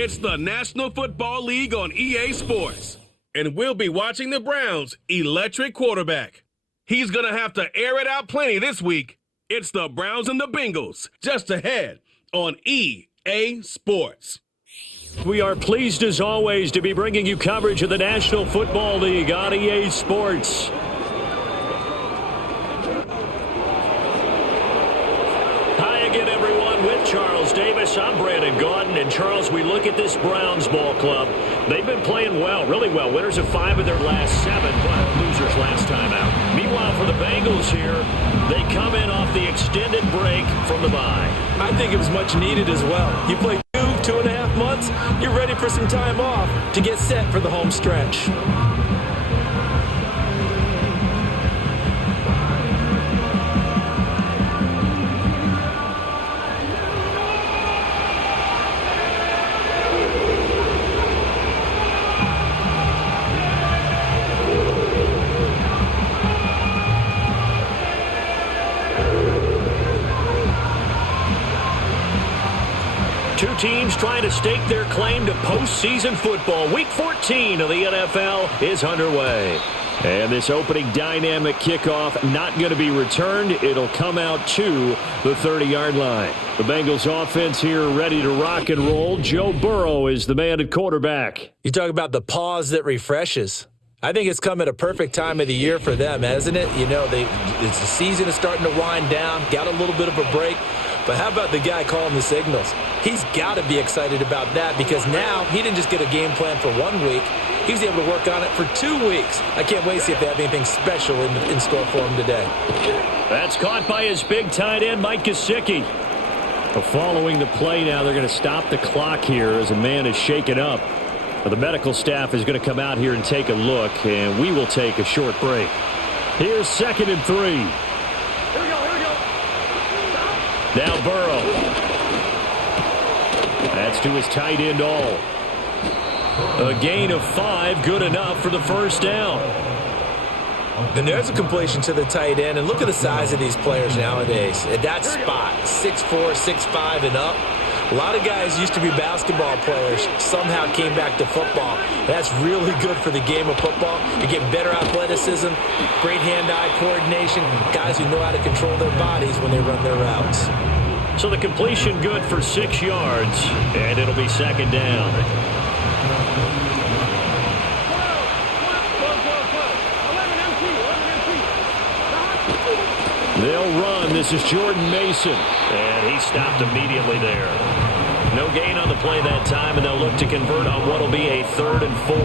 It's the National Football League on EA Sports. And we'll be watching the Browns' electric quarterback. He's going to have to air it out plenty this week. It's the Browns and the Bengals, just ahead on EA Sports. We are pleased as always to be bringing you coverage of the National Football League on EA Sports. Hi again, everyone, with Charles Davis. I'm Brandon Gaudin. And Charles, we look at this Browns ball club. They've been playing well, really well. Winners of 5 of their last 7, but losers last time out. Meanwhile, for the Bengals here, they come in off the extended break from the bye. I think it was much needed as well. You play 2.5 months, you're ready for some time off to get set for the home stretch. Two teams trying to stake their claim to postseason football. Week 14 of the NFL is underway. And this opening dynamic kickoff not going to be returned. It'll come out to the 30-yard line. The Bengals offense here ready to rock and roll. Joe Burrow is the man at quarterback. You talk about the pause that refreshes. I think it's come at a perfect time of the year for them, hasn't it? You know, the season is starting to wind down, got a little bit of a break. But how about the guy calling the signals? He's got to be excited about that because now he didn't just get a game plan for 1 week. He was able to work on it for 2 weeks. I can't wait to see if they have anything special in store for him today. That's caught by his big tight end, Mike Gesicki. Following the play now, they're going to stop the clock here as a man is shaken up. The medical staff is going to come out here and take a look, and we will take a short break. Here's 2nd and 3. Here we go. Now Burrow. That's to his tight end all. A gain of 5, good enough for the first down. And there's a completion to the tight end. And look at the size of these players nowadays. At that spot, 6'4", 6'5", and up. A lot of guys used to be basketball players, somehow came back to football. That's really good for the game of football. You get better athleticism, great hand-eye coordination, guys who know how to control their bodies when they run their routes. So the completion good for 6 yards, and it'll be 2nd down. They'll run. This is Jordan Mason, and he stopped immediately there. No gain on the play that time, and they'll look to convert on what will be a 3rd and 4.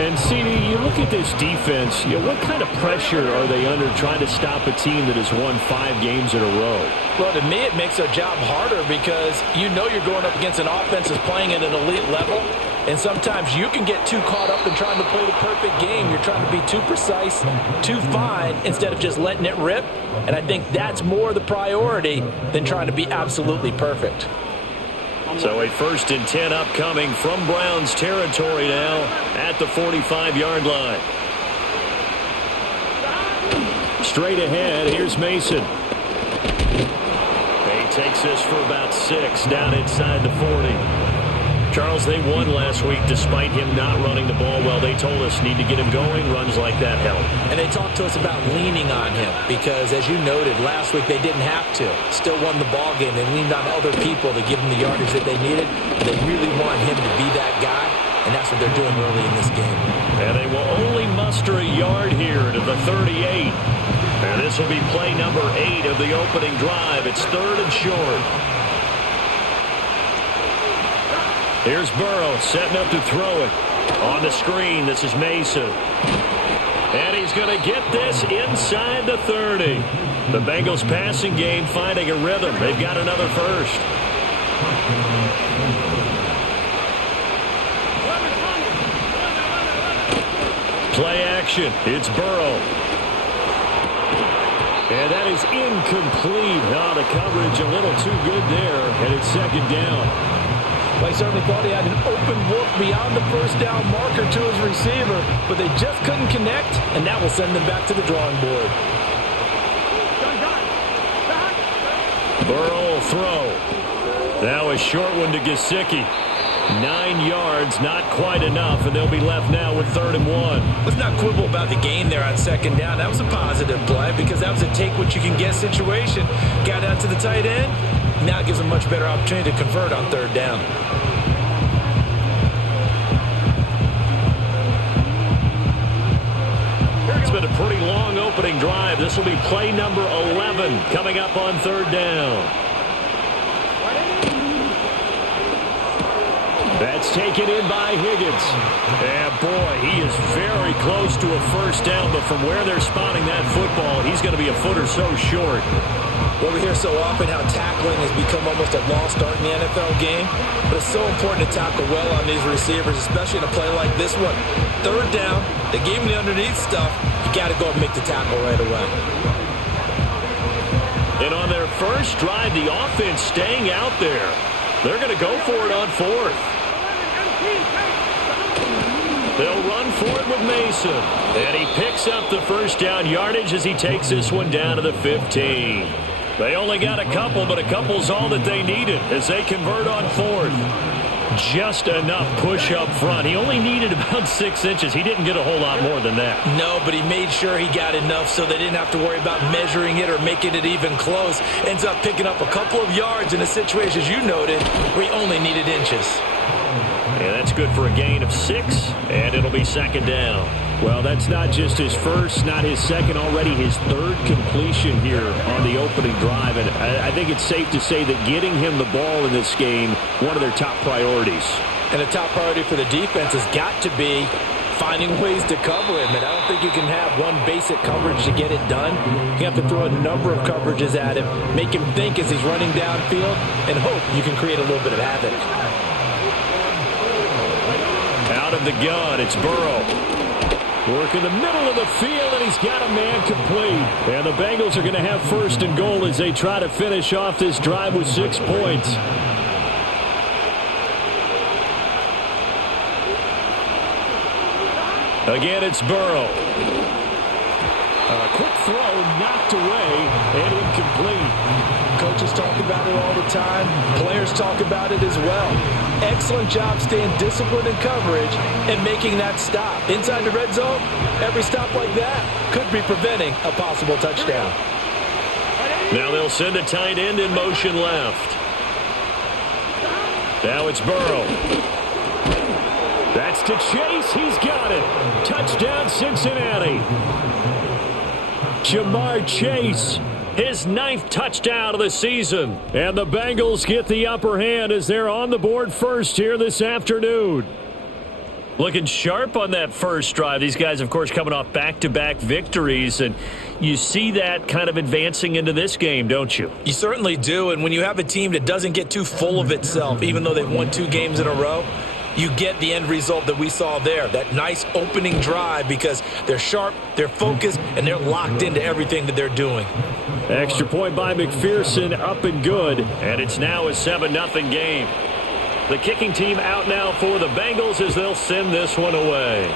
And, CD, you look at this defense, what kind of pressure are they under trying to stop a team that has won 5 games in a row? Well, to me, it makes their job harder because you know you're going up against an offense that's playing at an elite level, and sometimes you can get too caught up in trying to play the perfect game. You're trying to be too precise, too fine, instead of just letting it rip. And I think that's more the priority than trying to be absolutely perfect. So a 1st and 10 upcoming from Browns territory now at the 45-yard line. Straight ahead, here's Mason. He takes this for about 6 down inside the 40. Charles, they won last week despite him not running the ball well. They told us need to get him going. Runs like that help. And they talked to us about leaning on him because, as you noted, last week they didn't have to. Still won the ball game. They leaned on other people to give them the yardage that they needed. They really want him to be that guy, and that's what they're doing early in this game. And they will only muster a yard here to the 38. And this will be play number 8 of the opening drive. It's 3rd and short. Here's Burrow setting up to throw it. On the screen, this is Mason. And he's going to get this inside the 30. The Bengals passing game finding a rhythm. They've got another first. Play action. It's Burrow. And that is incomplete. Oh, the coverage a little too good there. And it's 2nd down. Well, he certainly thought he had an open look beyond the first down marker to his receiver, but they just couldn't connect, and that will send them back to the drawing board. Burrow will throw. Now a short one to Gesicki. 9 yards, not quite enough, and they'll be left now with 3rd and 1. Let's not quibble about the gain there on 2nd down. That was a positive play because that was a take-what-you-can-get situation. Got out to the tight end. Now it gives a much better opportunity to convert on 3rd down. It's been a pretty long opening drive. This will be play number 11 coming up on 3rd down. That's taken in by Higgins. And boy, he is very close to a 1st down, but from where they're spotting that football, he's going to be a foot or so short. Well, we hear so often how tackling has become almost a lost art in the NFL game, but it's so important to tackle well on these receivers, especially in a play like this one. 3rd down, they gave him the underneath stuff. You got to go and make the tackle right away. And on their first drive, the offense staying out there. They're going to go for it on 4th. They'll run for it with Mason. And he picks up the 1st down yardage as he takes this one down to the 15. They only got a couple, but a couple's all that they needed as they convert on 4th. Just enough push up front. He only needed about 6 inches. He didn't get a whole lot more than that. No, but he made sure he got enough so they didn't have to worry about measuring it or making it even close. Ends up picking up a couple of yards in a situation, as you noted, where he only needed inches. Yeah, that's good for a gain of 6, and it'll be 2nd down. Well, that's not just his first, not his second, already his 3rd completion here on the opening drive. And I think it's safe to say that getting him the ball in this game, one of their top priorities. And the top priority for the defense has got to be finding ways to cover him. And I don't think you can have one basic coverage to get it done. You have to throw a number of coverages at him, make him think as he's running downfield, and hope you can create a little bit of havoc. Out of the gun, it's Burrow. Work in the middle of the field, and he's got a man complete. And the Bengals are going to have 1st and goal as they try to finish off this drive with 6 points. Again, it's Burrow. A quick throw knocked away and incomplete. Coaches talk about it all the time. Players talk about it as well. Excellent job staying disciplined in coverage and making that stop. Inside the red zone, every stop like that could be preventing a possible touchdown. Now they'll send a tight end in motion left. Now it's Burrow. That's to Chase. He's got it. Touchdown, Cincinnati. Jamar Chase, his 9th touchdown of the season. And the Bengals get the upper hand as they're on the board first here this afternoon. Looking sharp on that first drive. These guys, of course, coming off back-to-back victories, and you see that kind of advancing into this game, don't you? You certainly do, and when you have a team that doesn't get too full of itself, even though they've won 2 games in a row, you get the end result that we saw there, that nice opening drive, because they're sharp, they're focused, and they're locked into everything that they're doing. Extra point by McPherson, up and good, and it's now a 7-0 game. The kicking team out now for the Bengals as they'll send this one away.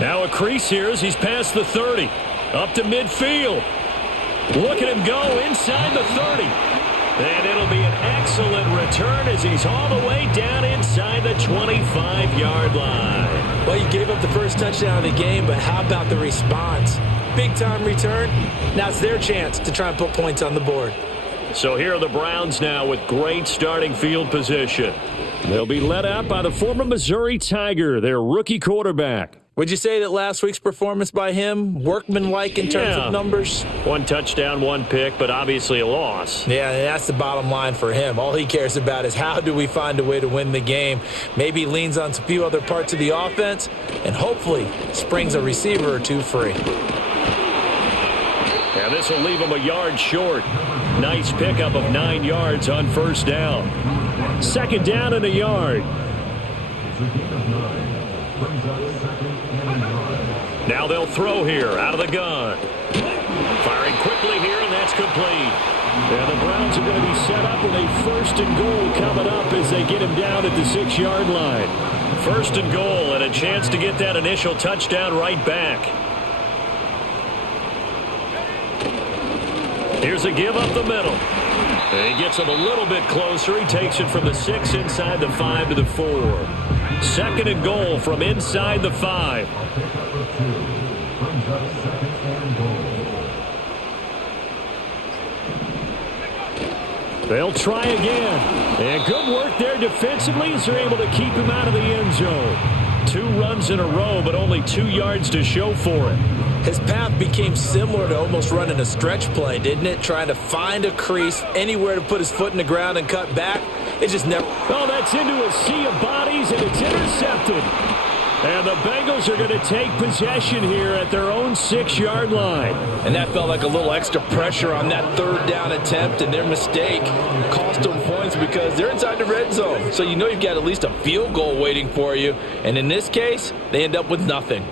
Now a crease here as he's past the 30. Up to midfield. Look at him go inside the 30. And it'll be an excellent return as he's all the way down inside the 25-yard line. Well, you gave up the first touchdown of the game, but how about the response? Big-time return. Now it's their chance to try and put points on the board. So here are the Browns now with great starting field position. They'll be led out by the former Missouri Tiger, their rookie quarterback. Would you say that last week's performance by him, workmanlike in terms of numbers? 1 touchdown, 1 pick, but obviously a loss. Yeah, that's the bottom line for him. All he cares about is how do we find a way to win the game. Maybe leans on a few other parts of the offense and hopefully springs a receiver or 2 free. And this will leave him a yard short. Nice pickup of 9 yards on first down. 2nd down and a yard. Now they'll throw here out of the gun. Firing quickly here, and that's complete. And the Browns are going to be set up with a 1st and goal coming up as they get him down at the 6-yard line. 1st and goal and a chance to get that initial touchdown right back. Here's a give up the middle. He gets him a little bit closer. He takes it from the 6 inside the 5 to the 4. 2nd and goal from inside the 5. They'll try again. And good work there defensively as they're able to keep him out of the end zone. 2 runs in a row, but only 2 yards to show for it. His path became similar to almost running a stretch play, didn't it? Trying to find a crease, anywhere to put his foot in the ground and cut back. It just never... Oh, that's into a sea of bodies, and it's intercepted. And the Bengals are going to take possession here at their own 6-yard line. And that felt like a little extra pressure on that 3rd down attempt, and their mistake cost them points because they're inside the red zone. So you know you've got at least a field goal waiting for you. And in this case, they end up with nothing.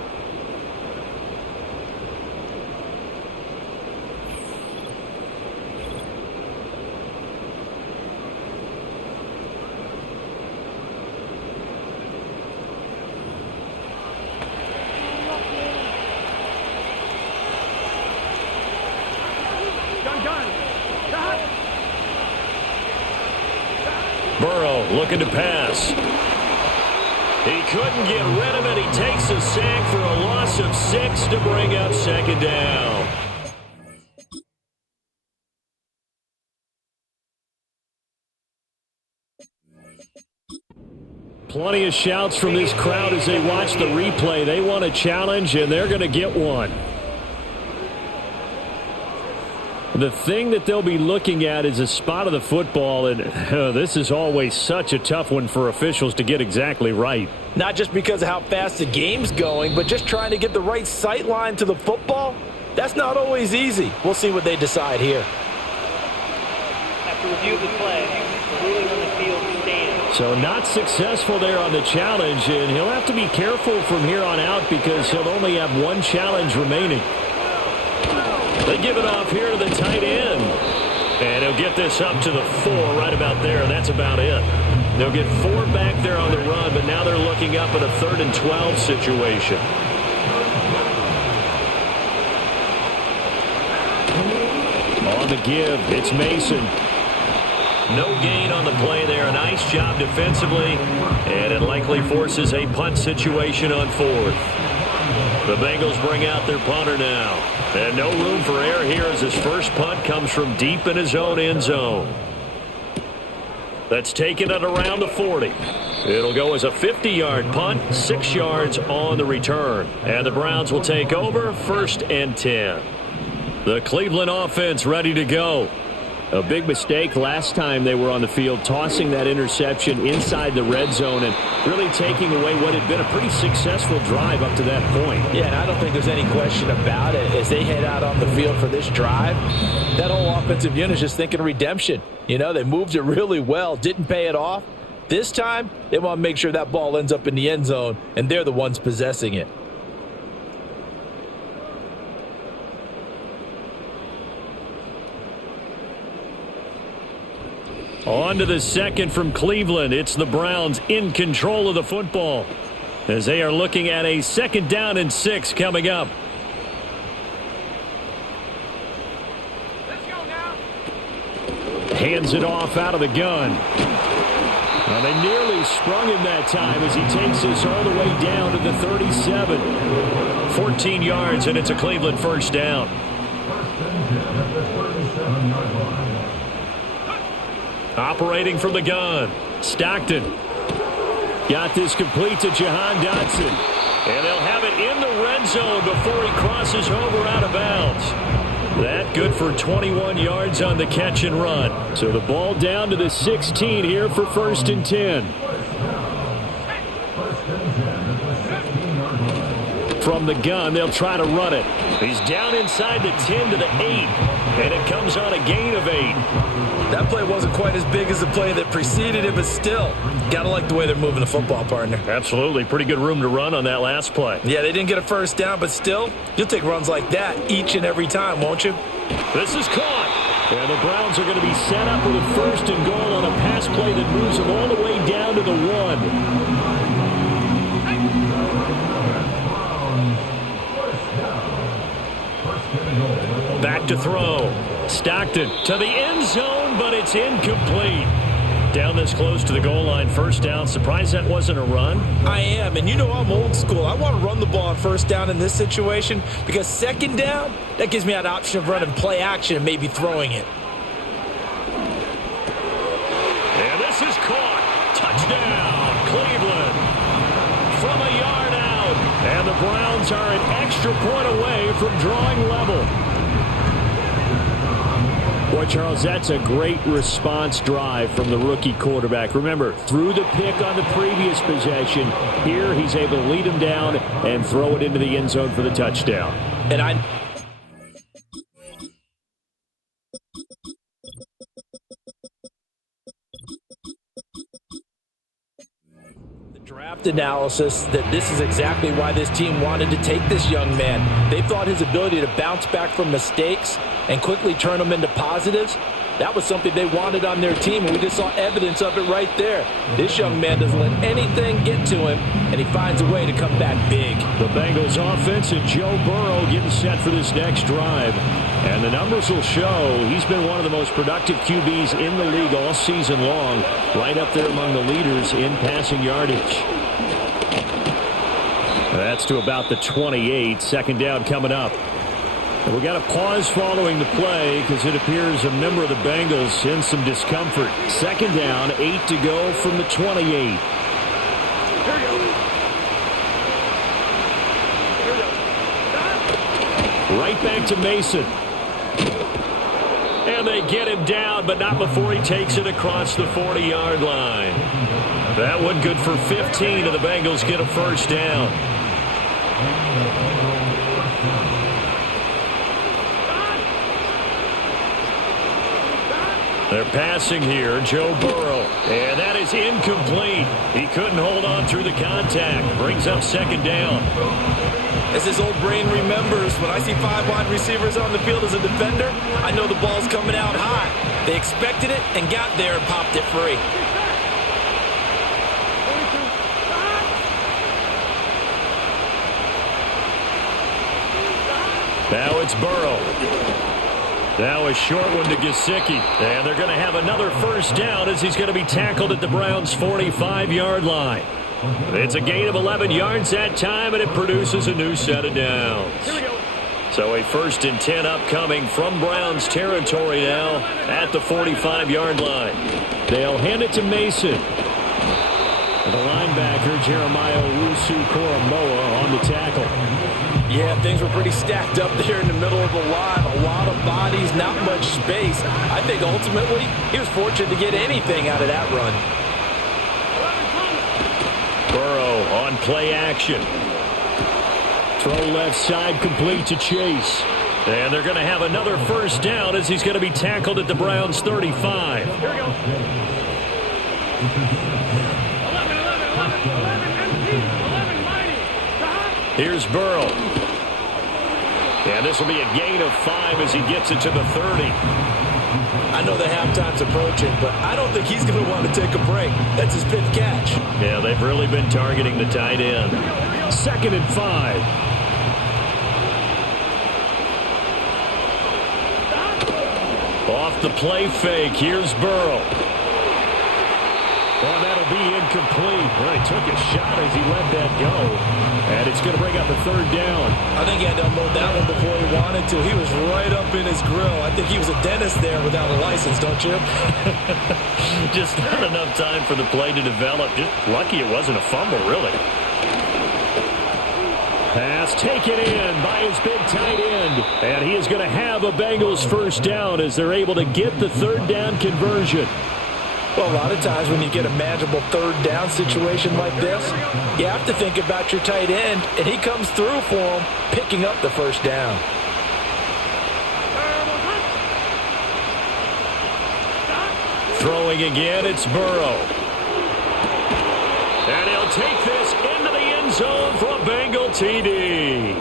Burrow looking to pass. He couldn't get rid of it. He takes a sack for a loss of 6 to bring up 2nd down. Plenty of shouts from this crowd as they watch the replay. They want a challenge, and they're going to get one. The thing that they'll be looking at is a spot of the football, and this is always such a tough one for officials to get exactly right. Not just because of how fast the game's going, but just trying to get the right sight line to the football. That's not always easy. We'll see what they decide here. After review of the play, the ruling on the field stands. So not successful there on the challenge, and he'll have to be careful from here on out because he'll only have 1 challenge remaining. They give it off here to the tight end. And he'll get this up to the 4 right about there, and that's about it. They'll get 4 back there on the run, but now they're looking up at a 3rd and 12 situation. On the give, it's Mason. No gain on the play there. A nice job defensively, and it likely forces a punt situation on 4th. The Bengals bring out their punter now. And no room for error here as his first punt comes from deep in his own end zone. That's taken at around the 40. It'll go as a 50-yard punt, 6 yards on the return. And the Browns will take over 1st and 10. The Cleveland offense ready to go. A big mistake last time they were on the field, tossing that interception inside the red zone and really taking away what had been a pretty successful drive up to that point. Yeah, and I don't think there's any question about it. As they head out on the field for this drive, that whole offensive unit is just thinking redemption. You know, they moved it really well, didn't pay it off. This time, they want to make sure that ball ends up in the end zone, and they're the ones possessing it. On to the 2nd from Cleveland. It's the Browns in control of the football as they are looking at a 2nd down and 6 coming up. Let's go now. Hands it off out of the gun. Well, they nearly sprung him that time as he takes this all the way down to the 37. 14 yards, and it's a Cleveland 1st down. Operating from the gun, Stockton. Got this complete to Jahan Dotson. And they'll have it in the red zone before he crosses over out of bounds. That good for 21 yards on the catch and run. So the ball down to the 16 here for 1st and 10. From the gun, they'll try to run it. He's down inside the 10 to the 8. And it comes on a gain of 8. That play wasn't quite as big as the play that preceded it, but still, gotta like the way they're moving the football, partner. Absolutely. Pretty good room to run on that last play. Yeah, they didn't get a 1st down, but still, you'll take runs like that each and every time, won't you? This is caught. And the Browns are going to be set up with a 1st and goal on a pass play that moves them all the way down to the 1. Back to throw. Stockton to the end zone, but it's incomplete. Down this close to the goal line, first down. Surprised that wasn't a run? I am, and you know I'm old school. I want to run the ball on first down in this situation because second down, that gives me that option of running play action and maybe throwing it. And this is caught. Touchdown, Cleveland. From a yard out. And the Browns are an extra point away from drawing level. Boy, Charles, that's a great response drive from the rookie quarterback. Remember, threw the pick on the previous possession. Here, he's able to lead him down and throw it into the end zone for the touchdown. And draft analysis that this is exactly why this team wanted to take this young man. They thought his ability to bounce back from mistakes and quickly turn them into positives, that was something they wanted on their team, and we just saw evidence of it right there. This young man doesn't let anything get to him, and he finds a way to come back big. The Bengals offense and Joe Burrow getting set for this next drive. And the numbers will show he's been one of the most productive QBs in the league all season long, right up there among the leaders in passing yardage. That's to about the 28. Second down coming up. We got a pause following the play because it appears a member of the Bengals in some discomfort. Second down, 8 to go from the 28. Right back to Mason. And they get him down, but not before he takes it across the 40-yard line. That one good for 15, and the Bengals get a first down. They're passing here, Joe Burrow, and that is incomplete. He couldn't hold on through the contact. Brings up second down. As his old brain remembers, when I see 5 wide receivers on the field as a defender, I know the ball's coming out high. They expected it and got there and popped it free. Now it's Burrow. Now a short one to Gesicki. And they're going to have another first down as he's going to be tackled at the Browns' 45-yard line. It's a gain of 11 yards that time, and it produces a new set of downs. So a 1st and 10 upcoming from Browns territory now at the 45-yard line. They'll hand it to Mason. And the linebacker, Jeremiah Owusu-Koramoah, on the tackle. Yeah, things were pretty stacked up there in the middle of the line. A lot of bodies, not much space. I think ultimately he was fortunate to get anything out of that run. Burrow on play action. Throw left side complete to Chase. And they're going to have another first down as he's going to be tackled at the Browns' 35. Here we go. 11, mighty. Here's Burrow. And this will be a gain of 5 as he gets it to the 30. I know the halftime's approaching, but I don't think he's going to want to take a break. That's his 5th catch. Yeah, they've really been targeting the tight end. 2nd and 5. Off the play fake, here's Burrow. Well, that'll be incomplete. Well, he took a shot as he let that go. And it's going to bring up a 3rd down. I think he had to unload that one before he wanted to. He was right up in his grill. I think he was a dentist there without a license, don't you? Just not enough time for the play to develop. Just lucky it wasn't a fumble, really. Pass taken in by his big tight end. And he is going to have a Bengals first down as they're able to get the 3rd down conversion. Well, a lot of times when you get a manageable 3rd down situation like this, you have to think about your tight end, and he comes through for him, picking up the first down. Throwing again, it's Burrow. And he'll take this into the end zone for a Bengal TD.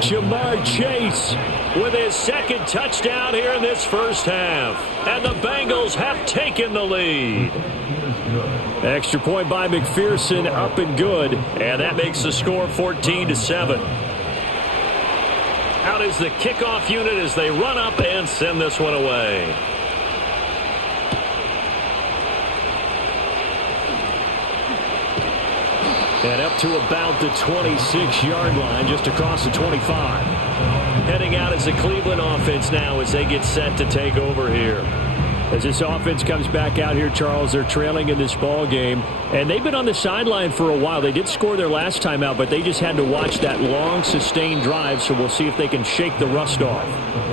Jamar Chase with his 2nd touchdown here in this first half. And the Bengals have taken the lead. Extra point by McPherson, up and good. And that makes the score 14-7. Out is the kickoff unit as they run up and send this one away. And up to about the 26-yard line, just across the 25. Heading out as the Cleveland offense now as they get set to take over here. As this offense comes back out here, Charles, they're trailing in this ball game. And they've been on the sideline for a while. They did score their last time out, but they just had to watch that long, sustained drive. So we'll see if they can shake the rust off.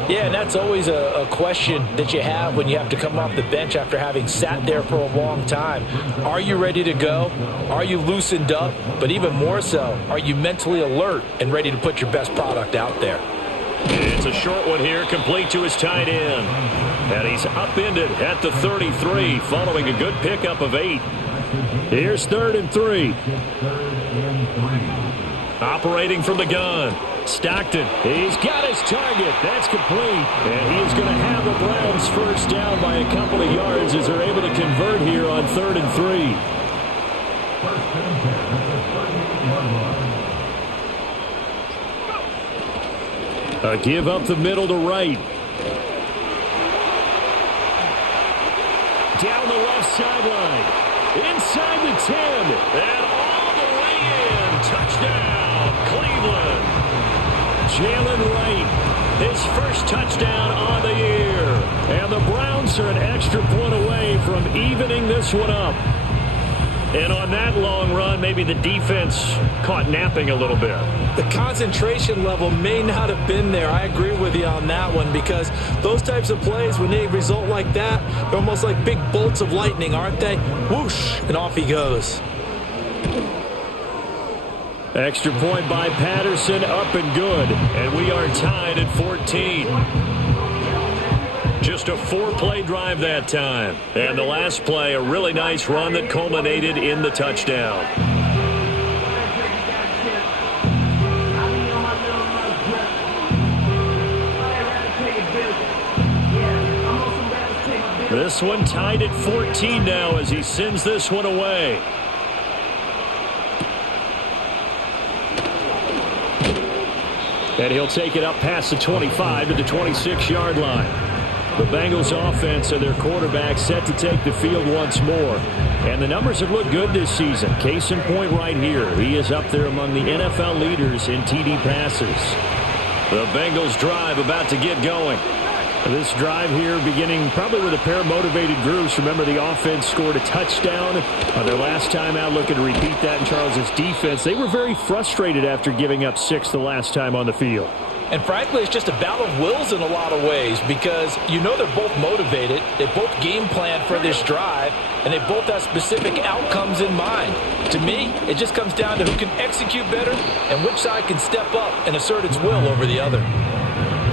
Yeah, and that's always a question that you have when you have to come off the bench after having sat there for a long time. Are you ready to go? Are you loosened up? But even more so, are you mentally alert and ready to put your best product out there? It's a short one here, complete to his tight end. And he's upended at the 33, following a good pickup of 8. Here's 3rd and 3. Operating from the gun. Stockton, he's got his target. That's complete. And he is going to have the Browns first down by a couple of yards as they're able to convert here on 3rd and 3. A give up the middle to right. Down the left sideline. Inside the 10. And all the way in. Touchdown, Cleveland. Jalen Wright, his first touchdown on the year. And the Browns are an extra point away from evening this one up. And on that long run, maybe the defense caught napping a little bit. The concentration level may not have been there. I agree with you on that one because those types of plays, when they result like that, they're almost like big bolts of lightning, aren't they? Whoosh, and off he goes. Extra point by Patterson, up and good. And we are tied at 14. Just a 4-play drive that time. And the last play, a really nice run that culminated in the touchdown. This one tied at 14 now as he sends this one away. And he'll take it up past the 25 to the 26-yard line. The Bengals offense and their quarterback set to take the field once more. And the numbers have looked good this season. Case in point right here. He is up there among the NFL leaders in TD passes. The Bengals drive about to get going. This drive here beginning probably with a pair of motivated groups. Remember, the offense scored a touchdown on their last time out. Looking to repeat that in Charles's defense. They were very frustrated after giving up 6 the last time on the field. And frankly, it's just a battle of wills in a lot of ways because you know they're both motivated. They both game plan for this drive, and they both have specific outcomes in mind. To me, it just comes down to who can execute better and which side can step up and assert its will over the other.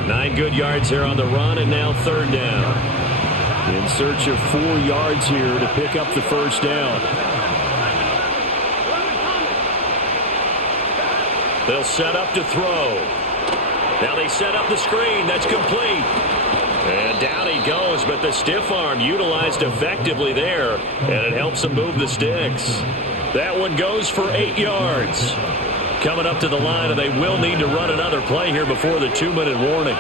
9 good yards here on the run, and now 3rd down. In search of 4 yards here to pick up the first down. They'll set up to throw. Now they set up the screen. That's complete. And down he goes, but the stiff arm utilized effectively there, and it helps him move the sticks. That one goes for 8 yards. Coming up to the line, and they will need to run another play here before the 2-minute warning.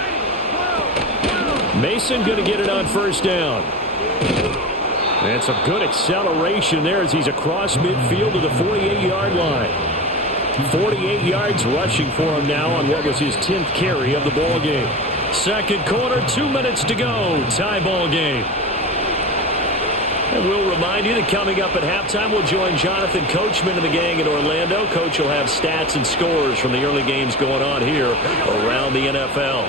Mason going to get it on first down. And some good acceleration there as he's across midfield to the 48-yard line. 48 yards rushing for him now on what was his 10th carry of the ball game. Second quarter, 2 minutes to go. Tie ball game. And we'll remind you that coming up at halftime, we'll join Jonathan Coachman and the gang in Orlando. Coach will have stats and scores from the early games going on here around the NFL.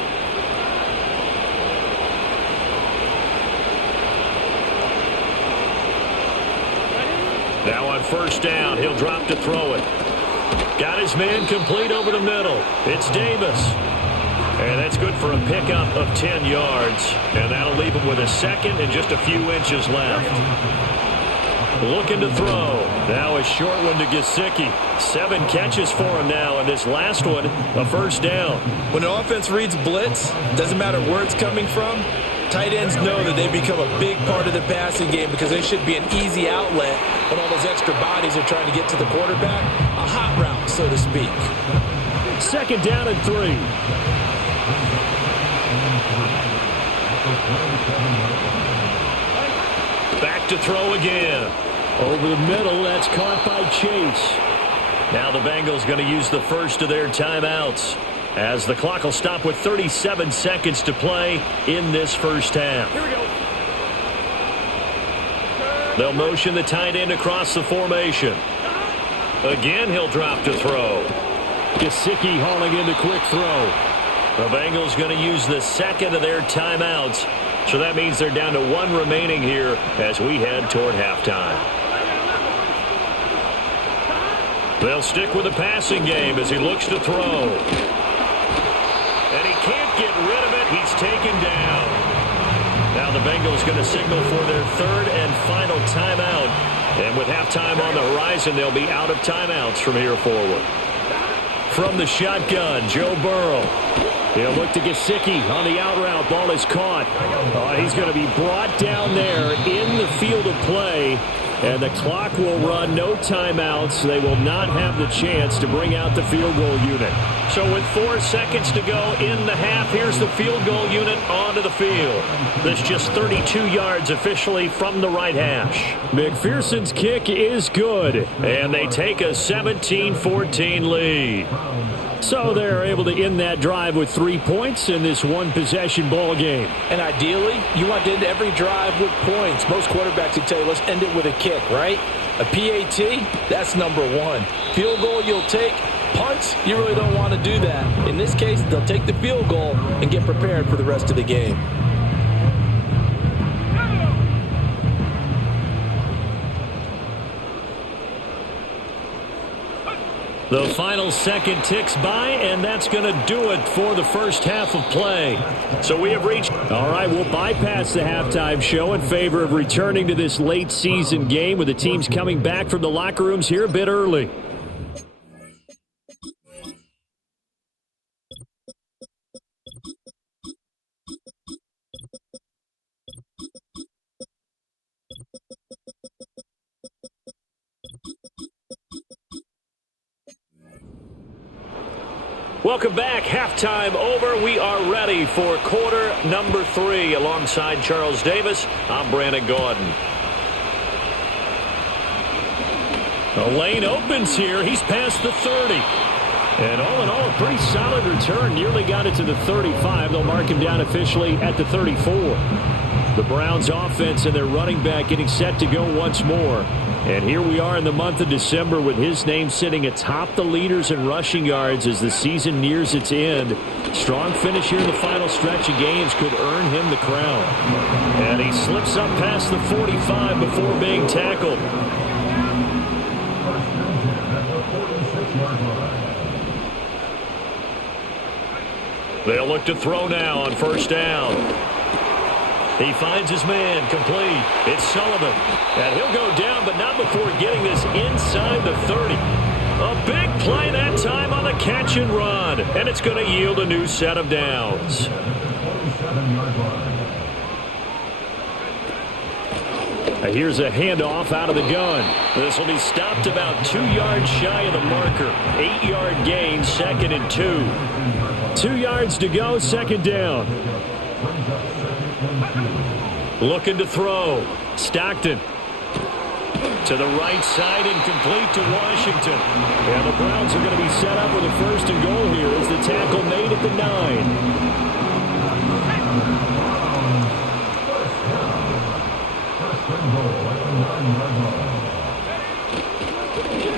Now on first down, he'll drop to throw it. Got his man complete over the middle. It's Davis. And that's good for a pickup of 10 yards. And that'll leave him with a second and just a few inches left. Looking to throw. Now a short one to Gesicki. 7 catches for him now, and this last one, a first down. When an offense reads blitz, doesn't matter where it's coming from, tight ends know that they become a big part of the passing game because they should be an easy outlet when all those extra bodies are trying to get to the quarterback. A hot route, so to speak. Second down and 3. Back to throw again. Over the middle, that's caught by Chase. Now the Bengals going to use the first of their timeouts, as the clock will stop with 37 seconds to play in this first half. Here we go. They'll motion the tight end across the formation. Again, he'll drop to throw. Gesicki hauling in the quick throw. The Bengals going to use the second of their timeouts, so that means they're down to one remaining here as we head toward halftime. They'll stick with the passing game as he looks to throw. And he can't get rid of it. He's taken down. Now the Bengals going to signal for their third and final timeout. And with halftime on the horizon, they'll be out of timeouts from here forward. From the shotgun, Joe Burrow. He'll look to Gesicki on the out route. Ball is caught. He's going to be brought down there in the field of play. And the clock will run, no timeouts. They will not have the chance to bring out the field goal unit. So with 4 seconds to go in the half, here's the field goal unit onto the field. That's just 32 yards officially from the right hash. McPherson's kick is good, and they take a 17-14 lead. So they're able to end that drive with 3 points in this one-possession ball game. And ideally, you want to end every drive with points. Most quarterbacks would tell you, let's end it with a kick, right? A PAT, that's number one. Field goal, you'll take. Punts, you really don't want to do that. In this case, they'll take the field goal and get prepared for the rest of the game. The final second ticks by, and that's going to do it for the first half of play. So we have reached... All right, we'll bypass the halftime show in favor of returning to this late season game with the teams coming back from the locker rooms here a bit early. Welcome back. Halftime over. We are ready for quarter number 3. Alongside Charles Davis, I'm Brandon Gordon. The lane opens here. He's past the 30. And all in all, a pretty solid return. Nearly got it to the 35. They'll mark him down officially at the 34. The Browns offense and their running back getting set to go once more. And here we are in the month of December with his name sitting atop the leaders in rushing yards as the season nears its end. Strong finish here in the final stretch of games could earn him the crown. And he slips up past the 45 before being tackled. They'll look to throw now on first down. He finds his man complete. It's Sullivan. And he'll go down, but not before getting this inside the 30. A big play that time on the catch and run. And it's going to yield a new set of downs. Here's a handoff out of the gun. This will be stopped about 2 yards shy of the marker. 8-yard gain, 2nd and 2. 2 yards to go, second down. Looking to throw. Stockton. To the right side and complete to Washington. And the Browns are going to be set up with a 1st and goal here as the tackle made at the 9.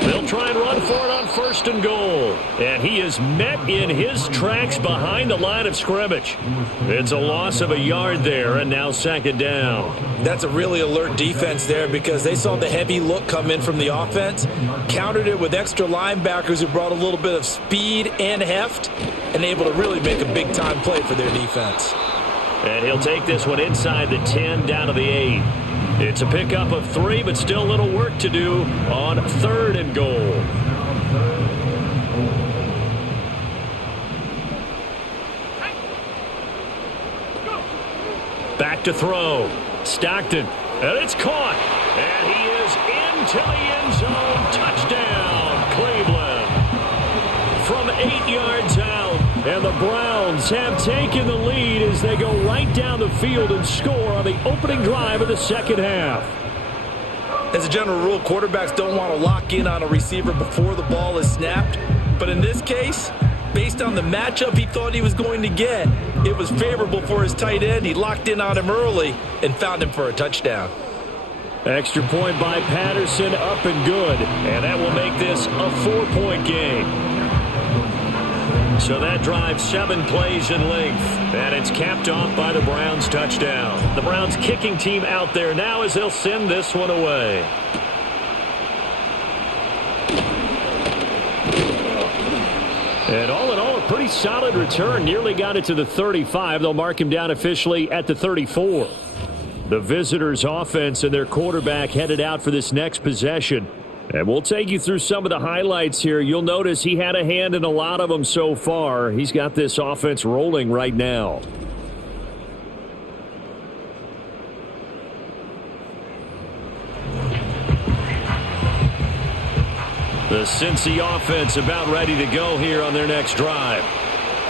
They'll try and run for it on 1st and goal. And he is met in his tracks behind the line of scrimmage. It's a loss of a yard there, and now 2nd down. That's a really alert defense there because they saw the heavy look come in from the offense, countered it with extra linebackers who brought a little bit of speed and heft, and able to really make a big-time play for their defense. And he'll take this one inside the 10 down to the 8. It's a pickup of 3, but still a little work to do on 3rd and goal. Back to throw. Stockton. And it's caught. And he is into the end zone. Touchdown, Cleveland. From 8 yards out, And the Browns have taken the lead as they go right down the field and score on the opening drive of the second half. As a general rule, quarterbacks don't want to lock in on a receiver before the ball is snapped. But in this case, based on the matchup he thought he was going to get, it was favorable for his tight end. He locked in on him early and found him for a touchdown. Extra point by Patterson, up and good. And that will make this a 4-point game. So that drive 7 plays in length. And it's capped off by the Browns touchdown. The Browns kicking team out there now as they'll send this one away. And all in all, a pretty solid return. Nearly got it to the 35. They'll mark him down officially at the 34. The visitors' offense and their quarterback headed out for this next possession. And we'll take you through some of the highlights here. You'll notice he had a hand in a lot of them so far. He's got this offense rolling right now. The Cincy offense about ready to go here on their next drive.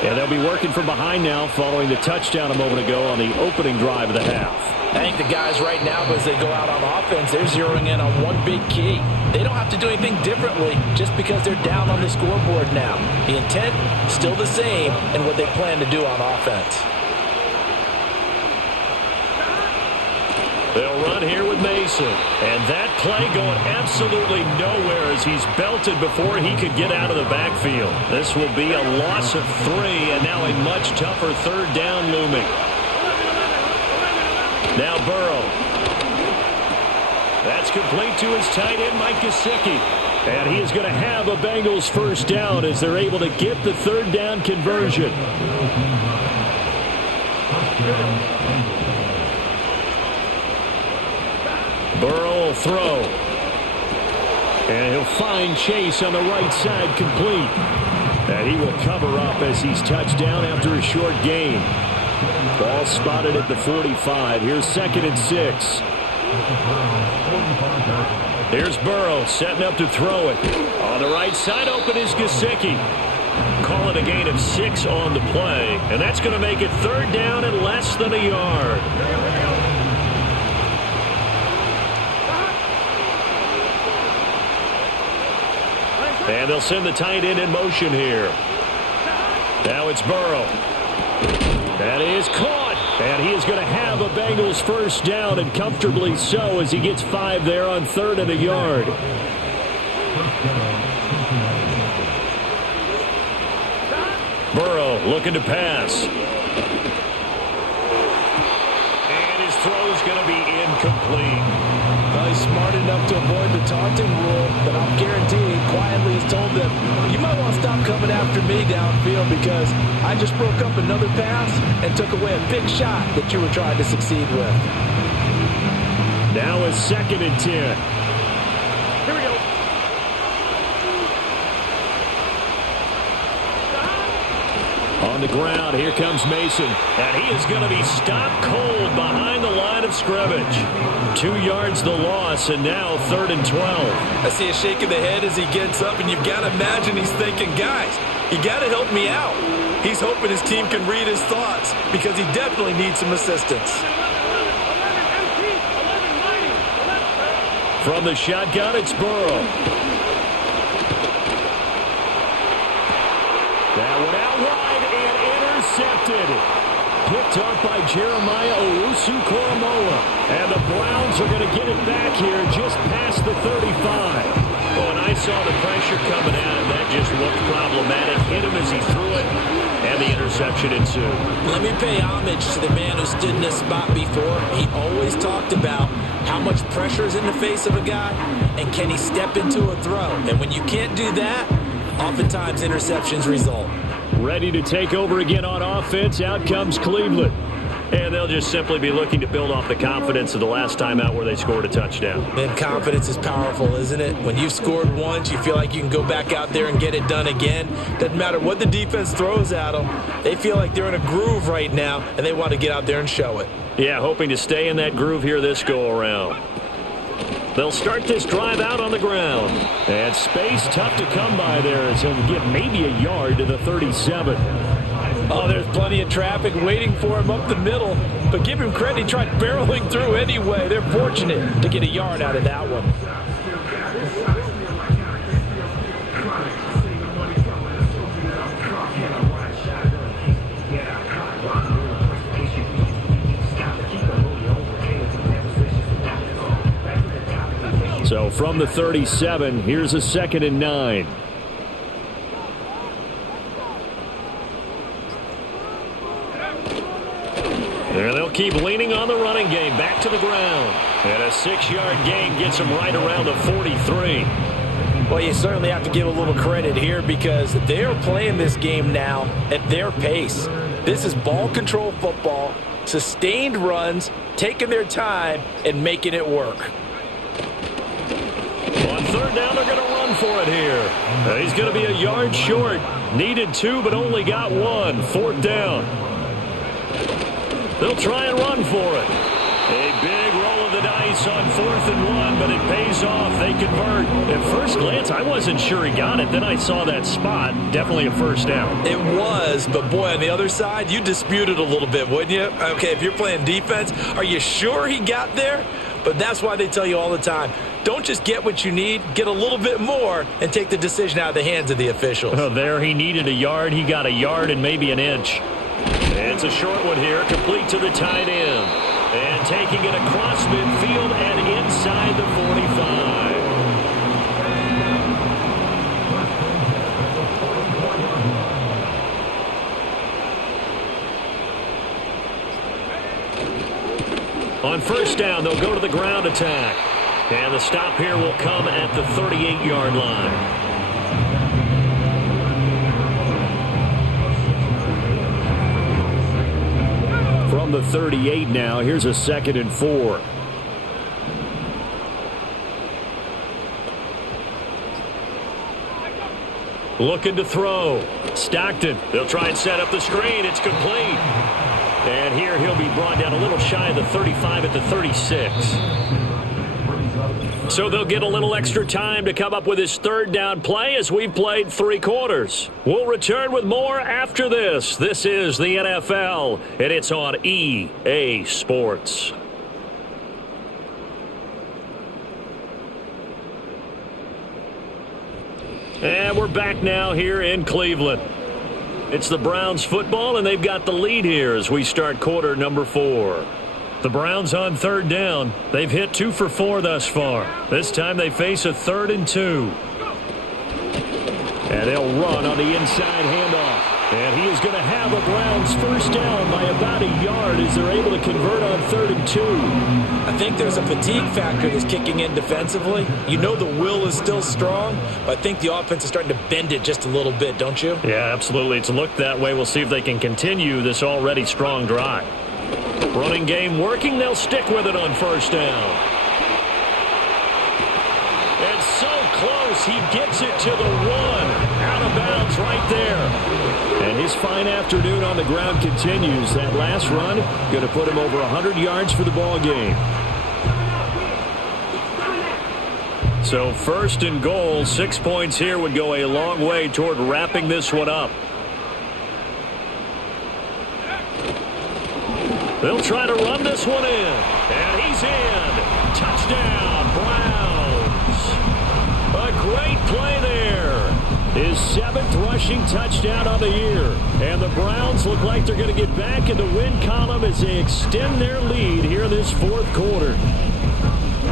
And they'll be working from behind now following the touchdown a moment ago on the opening drive of the half. I think the guys right now, as they go out on offense, they're zeroing in on one big key. They don't have to do anything differently just because they're down on the scoreboard now. The intent, still the same, and what they plan to do on offense. They'll run here with Mason. And that play going absolutely nowhere as he's belted before he could get out of the backfield. This will be a loss of 3, and now a much tougher third down looming. Now Burrow. That's complete to his tight end, Mike Gesicki. And he is going to have a Bengals first down as they're able to get the third down conversion. Burrow will throw. And he'll find Chase on the right side complete. And he will cover up as he's touched down after a short gain. Ball spotted at the 45. Here's 2nd and 6. Here's Burrow setting up to throw it. On the right side open is Gesicki. Call it a gain of 6 on the play. And that's going to make it third down and less than a yard. And they'll send the tight end in motion here. Now it's Burrow. That is caught. And he is going to have a Bengals first down, and comfortably so as he gets 5 there on 3rd and a yard. Burrow looking to pass. And his throw is going to be incomplete. Well, he's smart enough to avoid the taunting rule, but I'm guaranteeing quietly has told them, you might want to stop coming after me downfield because I just broke up another pass and took away a big shot that you were trying to succeed with. Now it's 2nd and 10. Here we go. On the ground, here comes Mason. And he is going to be stopped cold behind the line of scrimmage. 2 yards the loss, and now 3rd and 12. I see a shake of the head as he gets up, and you've got to imagine he's thinking, guys, you got to help me out. He's hoping his team can read his thoughts because he definitely needs some assistance. From the shotgun, it's Burrow. That one out wide and intercepted. Picked up by Jeremiah Owusu-Koramoah. And the Browns are going to get it back here just past the 35. Oh, and I saw the pressure coming at him. That just looked problematic. Hit him as he threw it, and the interception ensued. Let me pay homage to the man who stood in this spot before. He always talked about how much pressure is in the face of a guy, and can he step into a throw. And when you can't do that, oftentimes interceptions result. Ready to take over again on offense. Out comes Cleveland. And they'll just simply be looking to build off the confidence of the last time out where they scored a touchdown. And confidence is powerful, isn't it? When you've scored once, you feel like you can go back out there and get it done again. Doesn't matter what the defense throws at them. They feel like they're in a groove right now, and they want to get out there and show it. Yeah, hoping to stay in that groove here this go-around. They'll start this drive out on the ground. And space tough to come by there as he'll get maybe a yard to the 37. Oh, there's plenty of traffic waiting for him up the middle. But give him credit, he tried barreling through anyway. They're fortunate to get a yard out of that one. So from the 37, here's a 2nd and 9. And they'll keep leaning on the running game. Back to the ground. And a 6-yard gain gets them right around the 43. Well, you certainly have to give a little credit here because they're playing this game now at their pace. This is ball control football, sustained runs, taking their time, and making it work. On 3rd down, they're going to run for it here. He's going to be a yard short. Needed 2, but only got 1. 4th down. They'll try and run for it. A big roll of the dice on 4th and 1, but it pays off. They convert. At first glance, I wasn't sure he got it. Then I saw that spot. Definitely a 1st down. It was, but boy, on the other side, you dispute it a little bit, wouldn't you? Okay, if you're playing defense, are you sure he got there? But that's why they tell you all the time, don't just get what you need, get a little bit more, and take the decision out of the hands of the officials. Oh, there he needed a yard. He got a yard and maybe an inch. It's a short one here, complete to the tight end. And taking it across midfield and inside the 45. On 1st down, they'll go to the ground attack. And the stop here will come at the 38-yard line. From the 38 now, here's a 2nd and 4. Looking to throw. Stockton. They'll try and set up the screen. It's complete. And here he'll be brought down a little shy of the 35 at the 36. So they'll get a little extra time to come up with his 3rd down play as we've played 3 quarters. We'll return with more after this. This is the NFL, and it's on EA Sports. And we're back now here in Cleveland. It's the Browns football, and they've got the lead here as we start quarter number 4. The Browns on 3rd down. They've hit 2 for 4 thus far. This time they face a 3rd and 2. And they'll run on the inside handoff. And he is going to have a Browns 1st down by about a yard as they're able to convert on 3rd and 2. I think there's a fatigue factor that's kicking in defensively. You know the will is still strong, but I think the offense is starting to bend it just a little bit, don't you? Yeah, absolutely. It's looked that way. We'll see if they can continue this already strong drive. Running game working. They'll stick with it on 1st down. And so close. He gets it to the 1. Out of bounds right there. And his fine afternoon on the ground continues. That last run going to put him over 100 yards for the ball game. So 1st and goal. 6 points here would go a long way toward wrapping this one up. They'll try to run this one in. And he's in. Touchdown, Browns. A great play there. His 7th rushing touchdown of the year. And the Browns look like they're going to get back in the win column as they extend their lead here in this 4th quarter.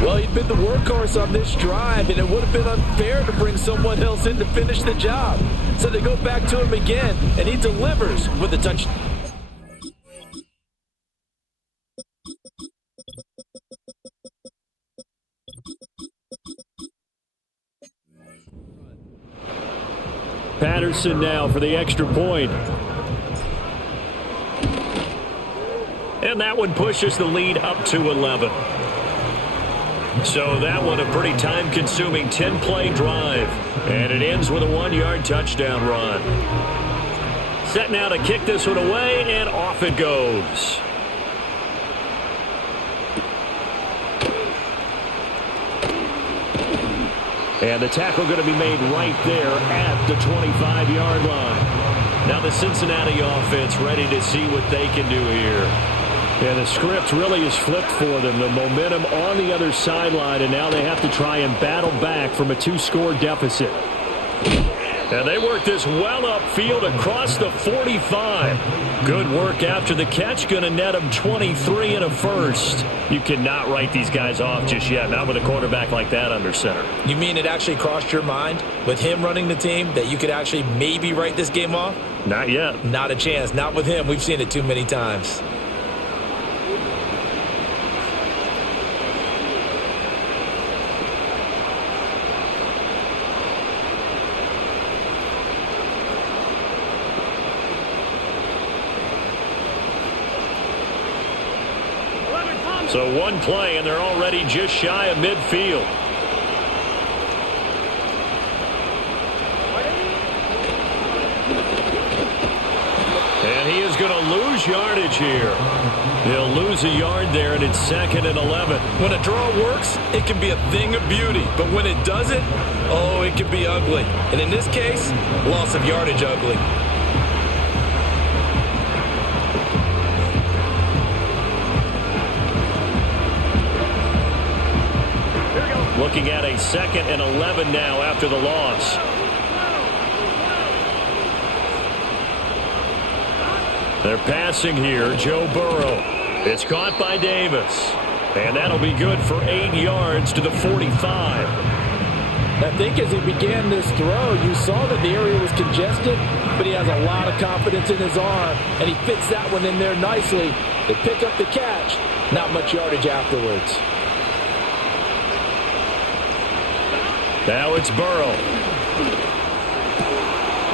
Well, he'd been the workhorse on this drive, and it would have been unfair to bring someone else in to finish the job. So they go back to him again, and he delivers with a touchdown. Patterson now for the extra point. And that one pushes the lead up to 11. So that one a pretty time-consuming 10-play drive. And it ends with a 1-yard touchdown run. Set now to kick this one away, and off it goes. And the tackle going to be made right there at the 25-yard line. Now the Cincinnati offense ready to see what they can do here. And the script really is flipped for them. The momentum on the other sideline, and now they have to try and battle back from a 2-score deficit. And they work this well upfield across the 45. Good work after the catch. Going to net them 23 and a first. You cannot write these guys off just yet. Not with a quarterback like that under center. You mean it actually crossed your mind with him running the team that you could actually maybe write this game off? Not yet. Not a chance. Not with him. We've seen it too many times. So one play, and they're already just shy of midfield. And he is going to lose yardage here. He'll lose a yard there, and it's 2nd and 11. When a draw works, it can be a thing of beauty. But when it doesn't, oh, it can be ugly. And in this case, loss of yardage ugly. Looking at a 2nd and 11 now after the loss. They're passing here. Joe Burrow. It's caught by Davis. And that'll be good for 8 yards to the 45. I think as he began this throw, you saw that the area was congested, but he has a lot of confidence in his arm, and he fits that one in there nicely. They pick up the catch. Not much yardage afterwards. Now it's Burrow.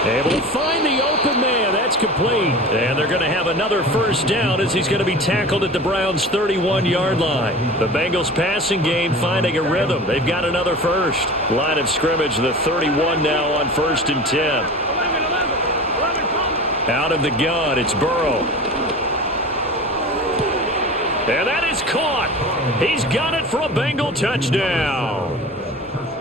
Able to find the open man. That's complete. And they're going to have another first down as he's going to be tackled at the Browns' 31-yard line. The Bengals passing game finding a rhythm. They've got another first. Line of scrimmage, the 31 now on 1st and 10. Out of the gun, it's Burrow. And that is caught. He's got it for a Bengal touchdown.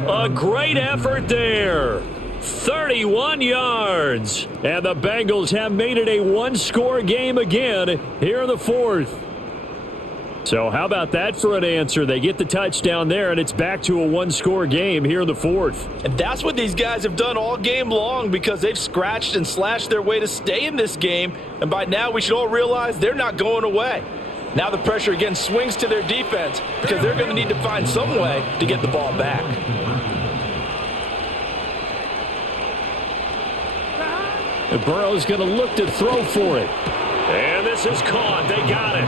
A great effort there. 31 yards. And the Bengals have made it a one-score game again here in the 4th. So how about that for an answer? They get the touchdown there, and it's back to a one-score game here in the 4th. And that's what these guys have done all game long because they've scratched and slashed their way to stay in this game. And by now we should all realize they're not going away. Now the pressure again swings to their defense because they're going to need to find some way to get the ball back. And Burrow's going to look to throw for it. And this is caught. They got it.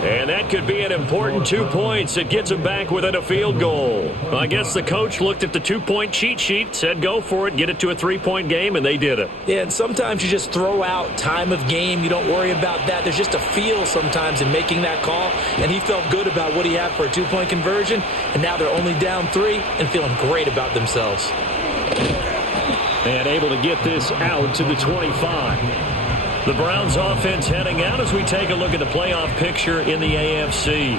And that could be an important 2 points. It gets them back within a field goal. Well, I guess the coach looked at the 2-point cheat sheet, said go for it, get it to a 3-point game, and they did it. Yeah, and sometimes you just throw out time of game. You don't worry about that. There's just a feel sometimes in making that call, and he felt good about what he had for a 2-point conversion, and now they're only down 3 and feeling great about themselves. And able to get this out to the 25. The Browns offense heading out as we take a look at the playoff picture in the AFC.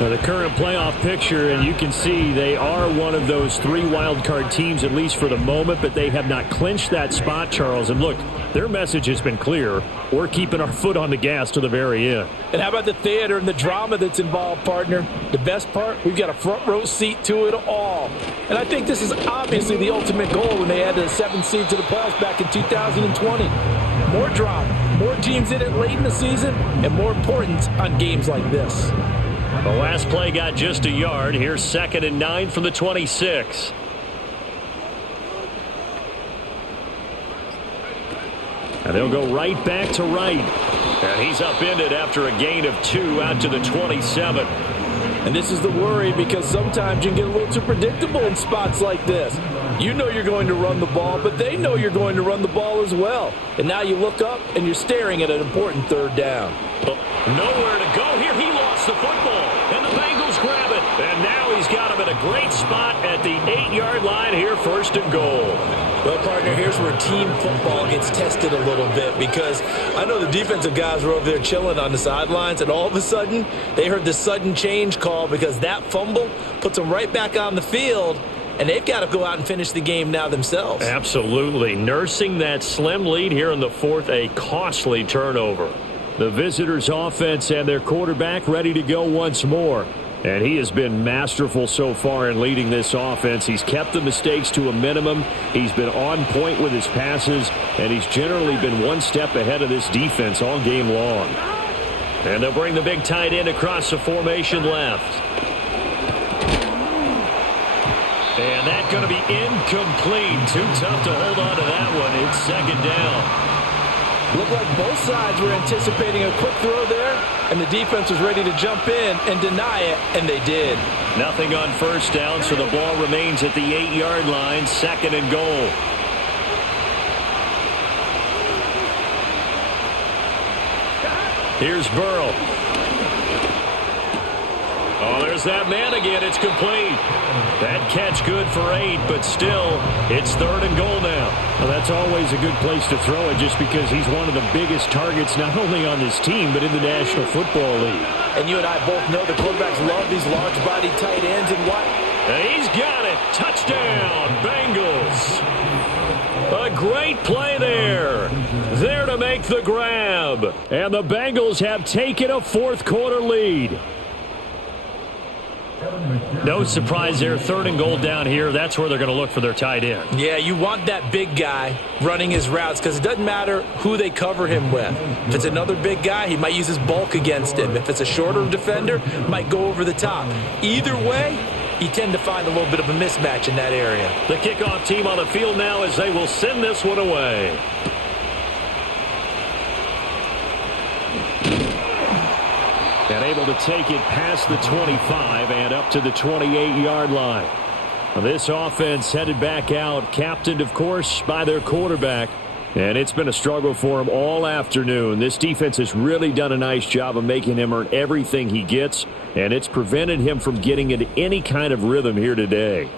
Now the current playoff picture, and you can see they are one of those 3 wildcard teams, at least for the moment, but they have not clinched that spot, Charles. And look, their message has been clear. We're keeping our foot on the gas to the very end. And how about the theater and the drama that's involved, partner? The best part, we've got a front row seat to it all. And I think this is obviously the ultimate goal when they added a 7th seed to the playoffs back in 2020. More drama, more teams in it late in the season, and more importance on games like this. The last play got just a yard. Here's 2nd and 9 from the 26. And they'll go right back to right. And he's upended after a gain of 2 out to the 27. And this is the worry because sometimes you can get a little too predictable in spots like this. You know you're going to run the ball, but they know you're going to run the ball as well. And now you look up and you're staring at an important 3rd down. Nowhere to go here. He lost the football. And the Bengals grab it. And now he's got him in a great spot at the 8-yard line here, 1st and goal. Well, partner, here's where team football gets tested a little bit because I know the defensive guys were over there chilling on the sidelines, and all of a sudden they heard the sudden change call because that fumble puts them right back on the field, and they've got to go out and finish the game now themselves. Absolutely. Nursing that slim lead here in the fourth, a costly turnover. The visitors' offense and their quarterback ready to go once more. And he has been masterful so far in leading this offense. He's kept the mistakes to a minimum. He's been on point with his passes, and he's generally been one step ahead of this defense all game long. And they'll bring the big tight end across the formation left. And that's going to be incomplete. Too tough to hold on to that one. It's second down. Looked like both sides were anticipating a quick throw there, and the defense was ready to jump in and deny it, and they did. Nothing on first down, so the ball remains at the 8-yard line, second and goal. Here's Burrow. Oh, there's that man again. It's complete. That catch good for 8, but still, it's third and goal now. Well, that's always a good place to throw it just because he's one of the biggest targets not only on this team but in the National Football League. And you and I both know the quarterbacks love these large-body tight ends, and what? And he's got it. Touchdown, Bengals. A great play there. There to make the grab. And the Bengals have taken a fourth-quarter lead. No surprise there. Third and goal down here. That's where they're going to look for their tight end. Yeah, you want that big guy running his routes because it doesn't matter who they cover him with. If it's another big guy, he might use his bulk against him. If it's a shorter defender, might go over the top. Either way, you tend to find a little bit of a mismatch in that area. The kickoff team on the field now as they will send this one away. And able to take it past the 25 and up to the 28-yard line. This offense headed back out, captained, of course, by their quarterback. And it's been a struggle for him all afternoon. This defense has really done a nice job of making him earn everything he gets, and it's prevented him from getting into any kind of rhythm here today.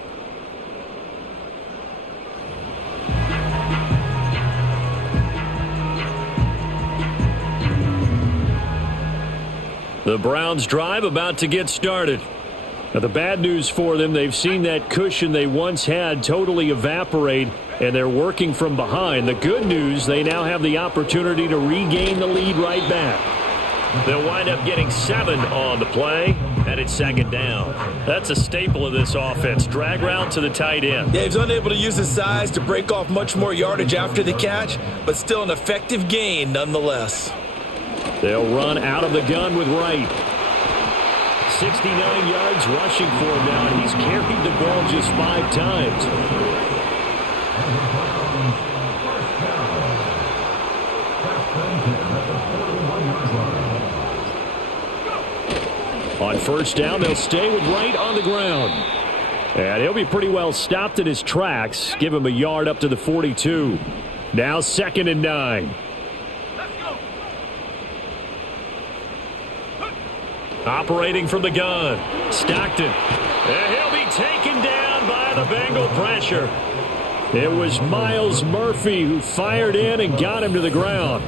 The Browns drive about to get started. Now, the bad news for them, they've seen that cushion they once had totally evaporate, and they're working from behind. The good news, they now have the opportunity to regain the lead right back. They'll wind up getting 7 on the play, and it's second down. That's a staple of this offense. Drag route to the tight end. Yeah, he's unable to use his size to break off much more yardage after the catch, but still an effective gain nonetheless. They'll run out of the gun with Wright. 69 yards rushing for him now, and he's carried the ball just 5 times. On first down, they'll stay with Wright on the ground. And he'll be pretty well stopped in his tracks. Give him a yard up to the 42. Now second and 9. Operating from the gun, Stockton. And he'll be taken down by the Bengal pressure. It was Miles Murphy who fired in and got him to the ground.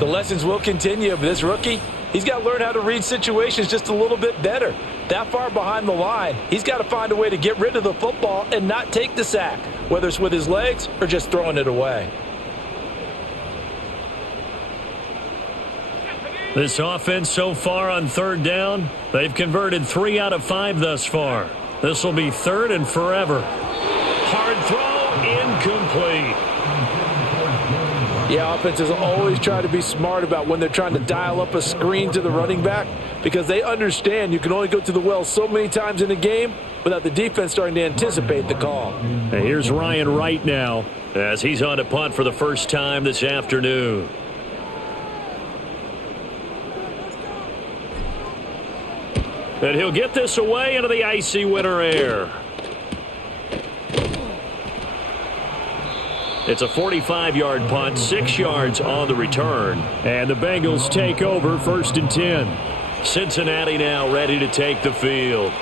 The lessons will continue, but this rookie, he's got to learn how to read situations just a little bit better. That far behind the line, he's got to find a way to get rid of the football and not take the sack, whether it's with his legs or just throwing it away. This offense so far on third down, they've converted 3 out of 5 thus far. This will be third and forever. Hard throw, incomplete. Yeah, offenses always try to be smart about when they're trying to dial up a screen to the running back because they understand you can only go to the well so many times in a game without the defense starting to anticipate the call. And here's Ryan Wright now as he's on to punt for the first time this afternoon. And he'll get this away into the icy winter air. It's a 45-yard punt, 6 yards on the return. And the Bengals take over first and 10. Cincinnati now ready to take the field.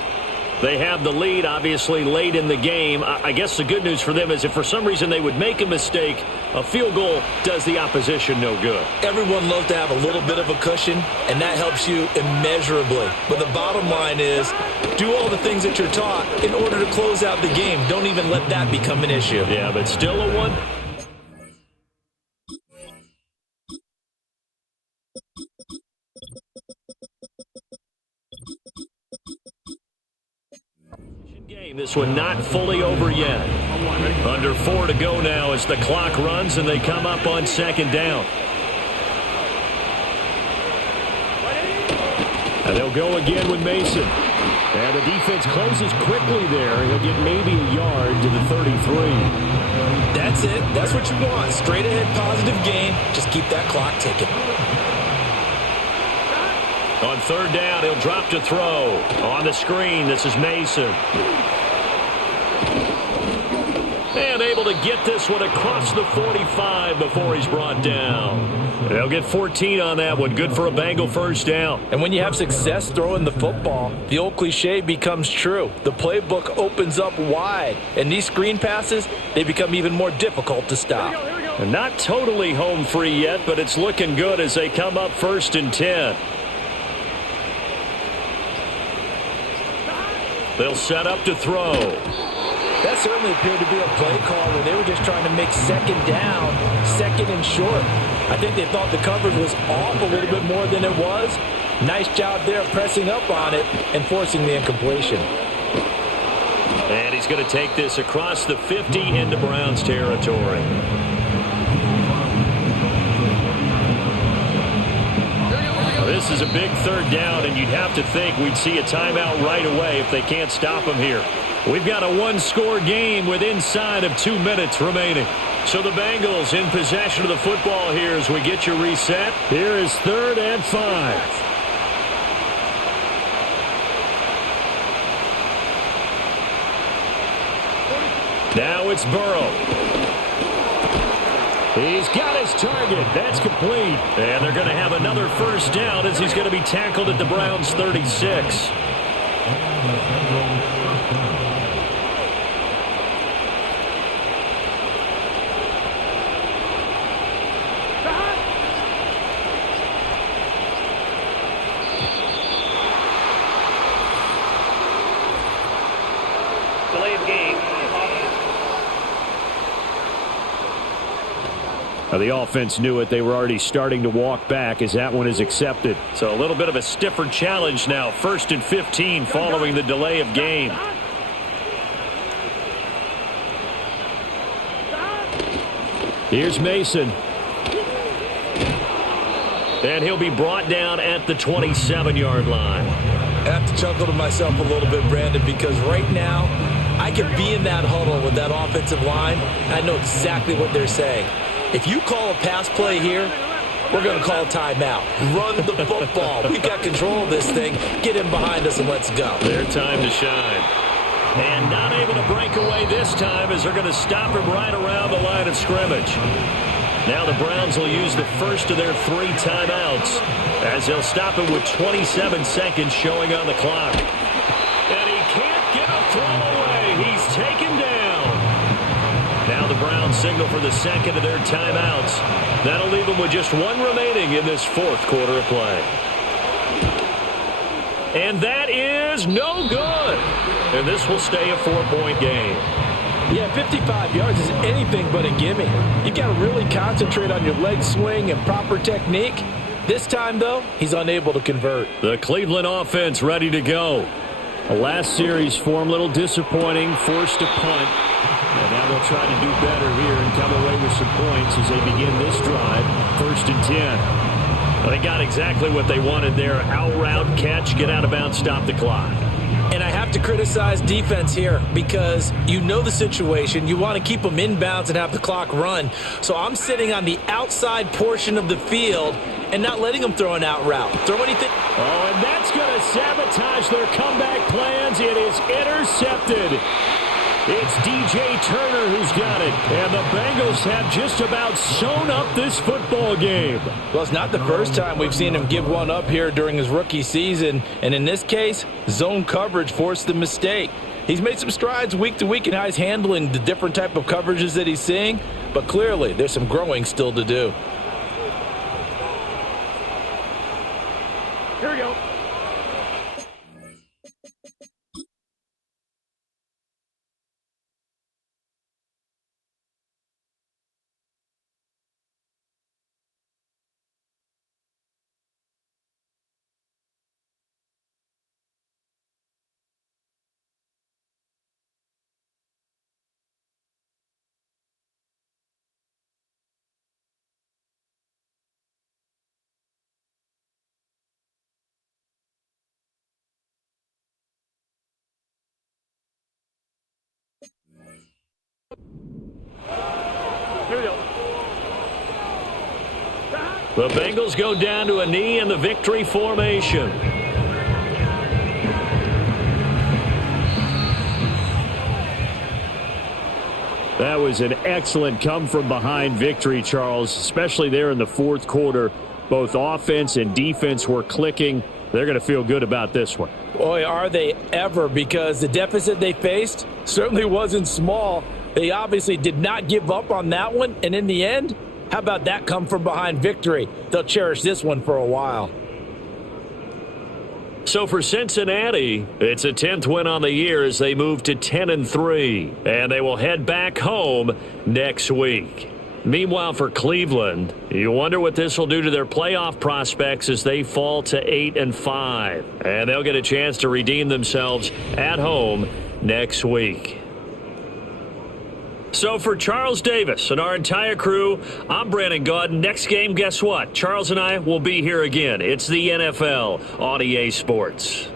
They have the lead, obviously, late in the game. I guess the good news for them is if for some reason they would make a mistake, A field goal does the opposition no good. Everyone loves to have a little bit of a cushion, and that helps you immeasurably. But the bottom line is, do all the things that you're taught in order to close out the game. Don't even let that become an issue. Yeah, but still a one. This one not fully over yet. Under 4 to go now as the clock runs and they come up on second down. And they'll go again with Mason. And the defense closes quickly there. He'll get maybe a yard to the 33. That's it. That's what you want. Straight ahead positive gain. Just keep that clock ticking. On third down, he'll drop to throw. On the screen, this is Mason. And able to get this one across the 45 before he's brought down. They'll get 14 on that one. Good for a Bengal first down. And when you have success throwing the football, the old cliche becomes true. The playbook opens up wide. And these screen passes, they become even more difficult to stop. And not totally home free yet, but it's looking good as they come up 1st and 10. They'll set up to throw. That certainly appeared to be a play call where they were just trying to make second down, second and short. I think they thought the coverage was off a little bit more than it was. Nice job there pressing up on it and forcing the incompletion. And he's going to take this across the 50 into Browns territory. This is a big third down, and you'd have to think we'd see a timeout right away if they can't stop him here. We've got a one-score game with inside of 2 minutes remaining. So the Bengals in possession of the football here as we get you reset. Here is 3rd and 5. Now it's Burrow. He's got his target. That's complete. And they're going to have another first down as he's going to be tackled at the Browns' 36. Delay of game. The offense knew it. They were already starting to walk back as that one is accepted. So a little bit of a stiffer challenge now. 1st and 15 following the delay of game. Here's Mason. And he'll be brought down at the 27-yard line. I have to chuckle to myself a little bit, Brandon, because right now I could be in that huddle with that offensive line. I know exactly what they're saying. If you call a pass play here, we're going to call a timeout. Run the football. We've got control of this thing. Get him behind us and let's go. Their time to shine. And not able to break away this time as they're going to stop him right around the line of scrimmage. Now the Browns will use the first of their 3 timeouts as they'll stop him with 27 seconds showing on the clock. And he can't get a throw away. He's taken down. Now the Browns signal for the second of their timeouts. That'll leave them with just 1 remaining in this 4th quarter of play. And that is no good. And this will stay a 4-point game. Yeah, 55 yards is anything but a gimme. You got to really concentrate on your leg swing and proper technique. This time, though, he's unable to convert. The Cleveland offense ready to go. The last series form a little disappointing, forced to punt. And now they'll try to do better here and come away with some points as they begin this drive. 1st and 10. Well, they got exactly what they wanted there. Out route, catch, get out of bounds, stop the clock. And I have to criticize defense here because you know the situation. You want to keep them inbounds and have the clock run. So I'm sitting on the outside portion of the field and not letting them throw an out route. Throw anything. Oh, and that's going to sabotage their comeback plans. It is intercepted. It's DJ Turner who's got it. And the Bengals have just about sewn up this football game. Well, it's not the first time we've seen him give one up here during his rookie season. And in this case, zone coverage forced the mistake. He's made some strides week to week in how he's handling the different type of coverages that he's seeing, but clearly there's some growing still to do. Here we go. Here we go. The Bengals go down to a knee in the victory formation. That was an excellent come-from-behind victory, Charles, especially there in the fourth quarter. Both offense and defense were clicking. They're going to feel good about this one. Boy, are they ever, because the deficit they faced certainly wasn't small. They obviously did not give up on that one, and in the end, how about that come-from-behind victory? They'll cherish this one for a while. So for Cincinnati, it's a 10th win on the year as they move to 10-3, and they will head back home next week. Meanwhile, for Cleveland, you wonder what this will do to their playoff prospects as they fall to 8-5, and they'll get a chance to redeem themselves at home next week. So for Charles Davis and our entire crew, I'm Brandon Gaudin. Next game, guess what? Charles and I will be here again. It's the NFL on EA Sports.